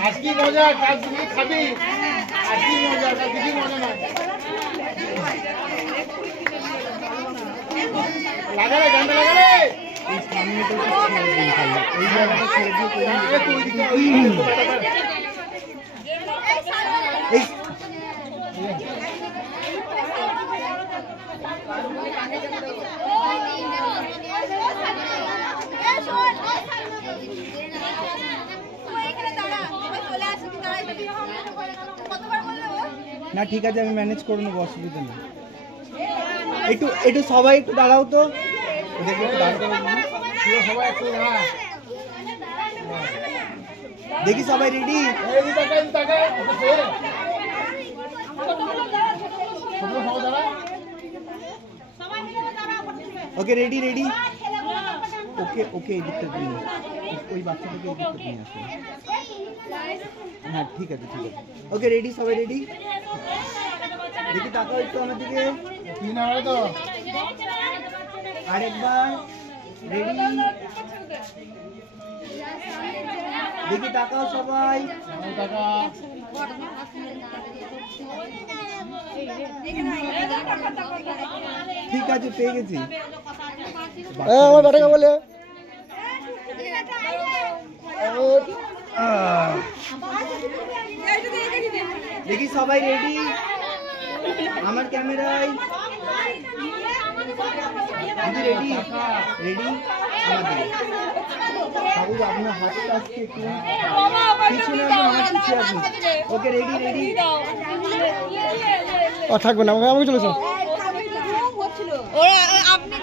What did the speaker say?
আজকে মজা কাল তুমি খাবি আজকে মজা কাল কিছু মজা না লাগালে গান্ডা লাগালে এই সামনে তো এই জায়গাটা ছেড়ে দিয়ে তুই দিকে এই না ঠিক আছে আমি ম্যানেজ করে নেবো অসুবিধা নেই একটু একটু সবাই একটু দাঁড়াও তো দেখি সবাই ready okay ready ready okay okay এদিকটা দিয়ে ওই বাচ্চাটাকে এদিকটা নিয়ে আসো হ্যাঁ ঠিক আছে ওকে রেডি সবাই রেডি দেখি তাকাও একটু আমার দিকে কি না তো আরেকবার রেডি দেখি তাকাও সবাই টাকা ঠিক আছে পেয়ে গেছি আমার বেটাকে বলে দেখি সবাই রেডি আমার ক্যামেরায় রেডি রেডি বাবু আপনার হাতটা আজকে একটু পিছনে আমার পিছিয়ে আসুন ওকে রেডি রেডি ও থাকবে না আমাকে চলেছো ওরা আপনি